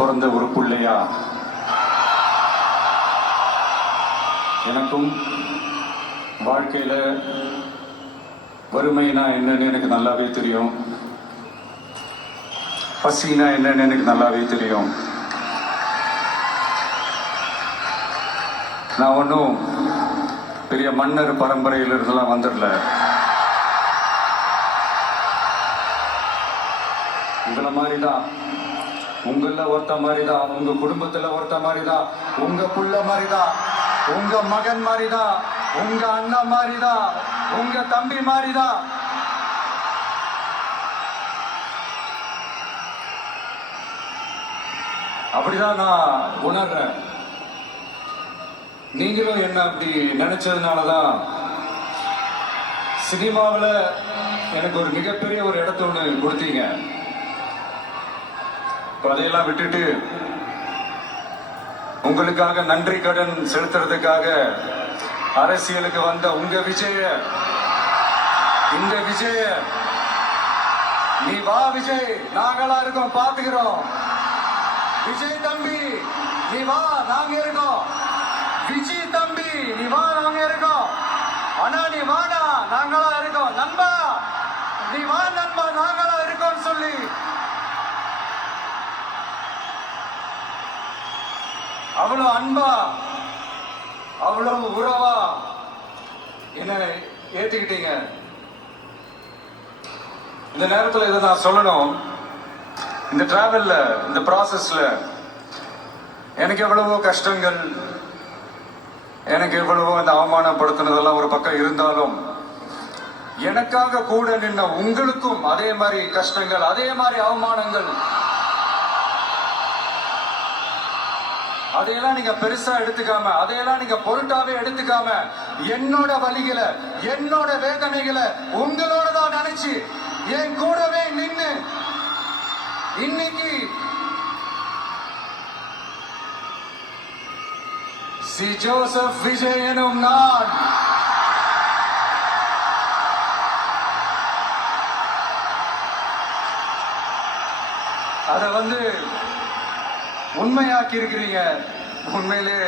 பிறந்த ஒரு பிள்ளையா எனக்கும் வாழ்க்கையில வறுமைனா என்னன்னு எனக்கு நல்லாவே தெரியும். பசினா என்னன்னு எனக்கு நல்லாவே தெரியும். நான் ஒன்றும் பெரிய மன்னர் பரம்பரையில் இருந்தெல்லாம் வந்துடல. உங்களை மாதிரிதான், உங்கள ஒருத்த மாதிரிதான், உங்க குடும்பத்துல ஒருத்த மாதிரிதான், உங்க புள்ள மாதிரிதான், உங்க மகன் மாதிரிதான், உங்க அண்ணன் மாதிரிதான், உங்க தம்பி மாதிரிதான். அப்படிதான் நான் உணர்றேன். நீங்களும் என்ன அப்படி நினைச்சதுனாலதான் சினிமாவில் எனக்கு ஒரு மிகப்பெரிய ஒரு இடத்த ஒன்று கொடுத்தீங்க. அதையெல்லாம் விட்டுட்டு உங்களுக்காக நன்றி கடன் செலுத்துறதுக்காக அரசியலுக்கு வந்த உங்க விஜய, இந்த விஜய, நீ வா விஜய், நாங்களா இருக்கோம், பாத்துக்கிறோம். விஜய் தம்பி நீ வா, நாங்க இருக்கோம். விஜய் தம்பி நீ வா, நாங்க இருக்கோம். அண்ணா நீ வாடா, நாங்களா இருக்கோம். நண்பா நீ வா நண்பா, நாங்களா இருக்கோம் சொல்லி அவ்வளவு அன்பா, அவ்வளவு உறவா என்ன ஏத்துக்கிட்டீங்க. இந்த நேரத்தில் இதை நான் சொல்லணும். இந்த டிராவல்ல, இந்த ப்ராசஸ்ல எனக்கு எவ்வளவோ கஷ்டங்கள், எனக்கு எவ்வளவோ அந்த அவமானப்படுத்தினதெல்லாம் ஒரு பக்கம் இருந்தாலும், எனக்காக கூட நின்ன உங்களுக்கும் அதே மாதிரி கஷ்டங்கள், அதே மாதிரி அவமானங்கள், அதையெல்லாம் நீங்க பெருசா எடுத்துக்காம, அதையெல்லாம் நீங்க பொருட்டாவே எடுத்துக்காம, என்னோட வலிகளை, என்னோட வேதனைகளை உங்களோட தான் நினைச்சு என் கூடவே நின்னு இன்னைக்கு சி ஜோசப் விஜய் எனும் நான் அதை உண்மையாக்கி இருக்கிறீங்க. உண்மையிலே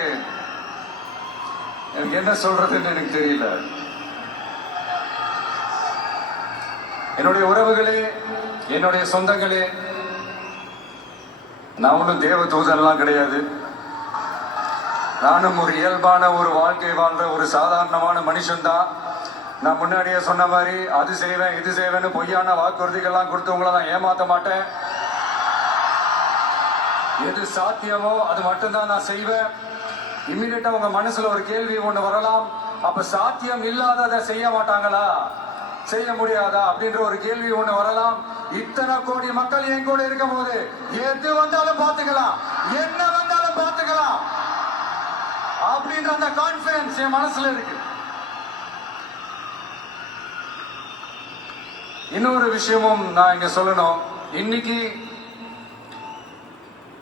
எனக்கு என்ன சொல்றதுன்னு எனக்கு தெரியல. என்னுடைய உறவுகளே, என்னுடைய சொந்தங்களே, நான் ஒன்றும் தேவ தூதன்லாம் கிடையாது. நானும் ஒரு இயல்பான ஒரு வாழ்க்கை வாழ்ற ஒரு சாதாரணமான மனுஷன்தான். நான் முன்னாடியே சொன்ன மாதிரி அது செய்வேன் இது செய்வேன்னு பொய்யான வாக்குறுதிகள்லாம் கொடுத்தவங்கள நான் ஏமாத்த மாட்டேன். எது சாத்தியமோ அது மட்டும்தான் நான் செய்வேன். இம்மிடியட்டா உங்க மனசுல ஒரு கேள்வி ஒண்ணு வரலாம், அப்ப சாத்தியம் இல்லாததை செய்ய மாட்டாங்களா, செய்ய முடியாதா அப்படின்ற ஒரு கேள்வி ஒண்ணு வரலாம். இத்தனை கோடி மக்கள் என் கூட இருக்கும் போது எது வந்தாலும் பாத்துக்கலாம், என்ன வந்தாலும் பாத்துக்கலாம் அப்படின்ற அந்த கான்பிடன்ஸ் என் மனசுல இருக்கு. இன்னொரு விஷயமும் நான் இங்க சொல்லணும். இன்னைக்கு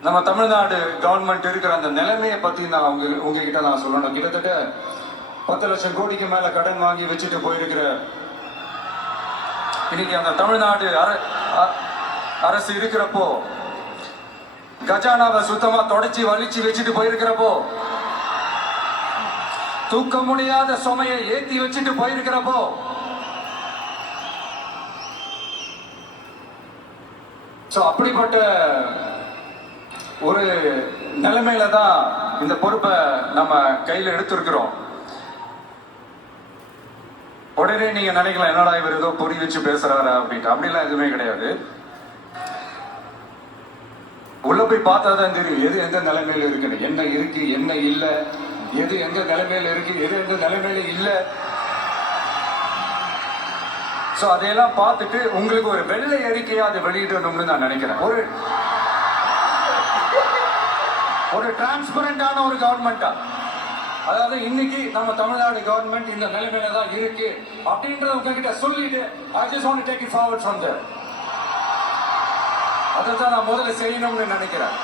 நம்ம தமிழ்நாடு கவர்மெண்ட் இருக்கிற அந்த நிலைமையை பத்தி நான் உங்ககிட்ட நான் சொல்லணும். கிட்டத்தட்ட 10 லட்சம் கோடிக்கு மேல கடன் வாங்கி வச்சுட்டு போயிருக்கிற இன்னைக்கு அந்த தமிழ்நாடு அரசு இருக்கிறப்போ, கஜானாவை சுத்தமா தொடச்சி வலிச்சு வச்சுட்டு போயிருக்கிறப்போ, தூக்க முடியாத சுமையை ஏத்தி வச்சுட்டு போயிருக்கிறப்போ, அப்படிப்பட்ட ஒரு நிலைமையில தான் இந்த பொறுப்பை நம்ம கையில எடுத்திருக்கிறோம். உடனே நீங்க நினைக்கலாம், என்னடா இவர் ஏதோ பொறி வச்சு பேசுறாரு அப்படின்ட்டு. அப்படிலாம் எதுவுமே கிடையாது. உள்ள போய் பார்த்தா தான் தெரியும் எது எந்த நிலைமையில இருக்குன்னு, என்ன இருக்கு என்ன இல்ல, எது எந்த நிலைமையில இருக்கு எது எந்த நிலைமையில இல்ல. சோ அதையெல்லாம் பார்த்துட்டு உங்களுக்கு ஒரு வெள்ளை அறிக்கையா அதை வெளியிடணும்னு நான் நினைக்கிறேன். ஒரு டிரான்ஸ்பரண்டான ஒரு கவர்மெண்டா, அதாவது இன்னைக்கு நம்ம தமிழ்நாடு கவர்மெண்ட் இந்த நிலைமையில தான் இருக்கு அப்படின்றத உங்ககிட்ட சொல்லிட்டு I just want to take it forward from there. அதான் நான் முதல்ல செய்யணும்னு நினைக்கிறேன்.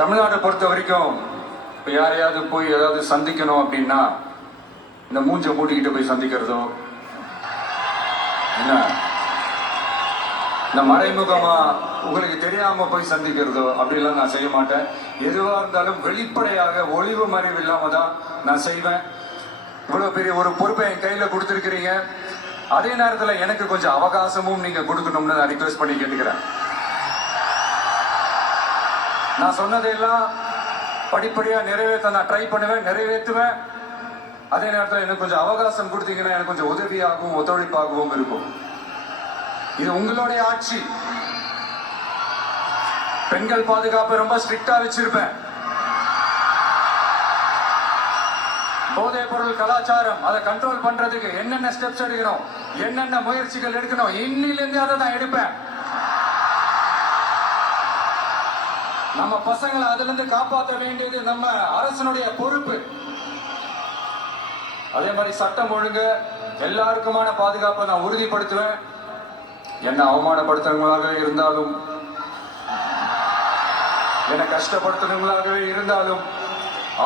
தமிழ்நாட்டை பொறுத்த வரைக்கும் இப்ப யாரையாவது போய் ஏதாவது சந்திக்கணும் அப்படின்னா இந்த மூஞ்ச மூட்டிக்கிட்டு போய் சந்திக்கிறதோ, என்ன நான் மறைமுகமா உங்களுக்கு தெரியாம போய் சந்திக்கிறதோ அப்படிலாம் நான் செய்ய மாட்டேன். எதுவா இருந்தாலும் வெளிப்படையாக ஒளிவு மறைவு இல்லாம தான் நான் செய்வேன். இவ்வளவு பெரிய ஒரு பொறுப்பை என் கையில கொடுத்திருக்கிறீங்க. அதே நேரத்துல எனக்கு கொஞ்சம் அவகாசமும் நீங்க கொடுக்கணும்னு நான் ரிக்வெஸ்ட் பண்ணி கேட்டுக்கிறேன். நான் சொன்னதையெல்லாம் படிப்படியா நிறைவேற்ற நான் ட்ரை பண்ணுவேன், நிறைவேற்றுவேன். அதே நேரத்தில் எனக்கு கொஞ்சம் அவகாசம் கொடுத்தீங்கன்னா எனக்கு கொஞ்சம் உதவியாகவும் ஒத்துழைப்பாகவும் இருக்கும். இது உங்களுடைய ஆட்சி. பெண்கள் பாதுகாப்பை ரொம்ப ஸ்ட்ரிக்டா வச்சிருப்பேன். போதைப் பொருள் கலாச்சாரம் அதை கண்ட்ரோல் பண்றதுக்கு என்னென்ன ஸ்டெப்ஸ் எடுக்கணும், என்னென்ன முயற்சிகள் எடுக்கணும், இன்னிலிருந்து அதை நான் எடுப்பேன். நம்ம பசங்களை அதுல இருந்து காப்பாற்ற வேண்டியது நம்ம அரசனுடைய பொறுப்பு. அதே மாதிரி சட்டம் ஒழுங்கு எல்லாருக்குமான பாதுகாப்பை நான் உறுதிப்படுத்துவேன். என்ன அவமானப்படுத்துறவங்களாகவே இருந்தாலும், என்ன கஷ்டப்படுத்துறவங்களாகவே இருந்தாலும்,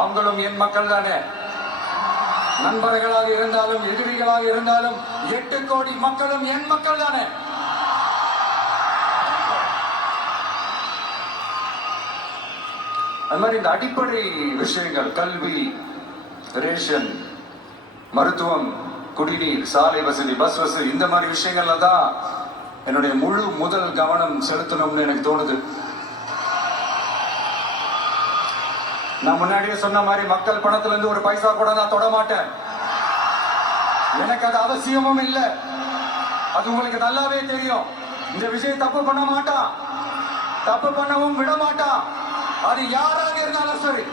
அவங்களும் என் மக்கள் தானே. நண்பர்களாக இருந்தாலும் எதிரிகளாக இருந்தாலும் 8 கோடி மக்களும் என் மக்கள் தானே. அது மாதிரி இந்த அடிப்படை விஷயங்கள், கல்வி, ரேஷன், மருத்துவம், குடிநீர், சாலை வசதி, பஸ் வசதி, இந்த மாதிரி விஷயங்கள்ல தான் என்னுடைய முதல் கவனம் செலுத்தணும்னு எனக்கு தோணுது. நான் முன்னாடியே சொன்ன மாதிரி மக்கள் பணத்துல இருந்து ஒரு பைசா கூட நான் தொட மாட்டேன். எனக்கு அது அவசியமும் இல்லை. அது உங்களுக்கு நல்லாவே தெரியும். இந்த விஷயம் தப்பு பண்ண மாட்டான், தப்பு பண்ணவும் விட மாட்டான். அது யாராக இருந்தாலும் சரி,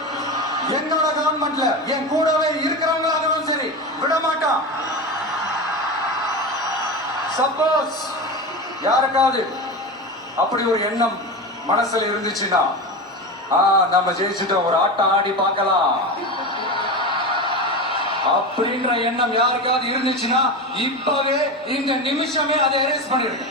என்னோட கவர்மெண்ட்ல என் கூடவே இருக்கிறவங்களாகவும் சரி, விட மாட்டான். சப்போஸ் யாருக்காவது அப்படி ஒரு எண்ணம் மனசுல இருந்துச்சுன்னா, நம்ம ஜெயிச்சுட்டோம், ஒரு ஆட்டம் ஆடி பார்க்கலாம் அப்படின்ற எண்ணம் யாருக்காவது இருந்துச்சுன்னா இப்பவே இந்த நிமிஷமே அதை எரேஸ் பண்ணிடுங்க.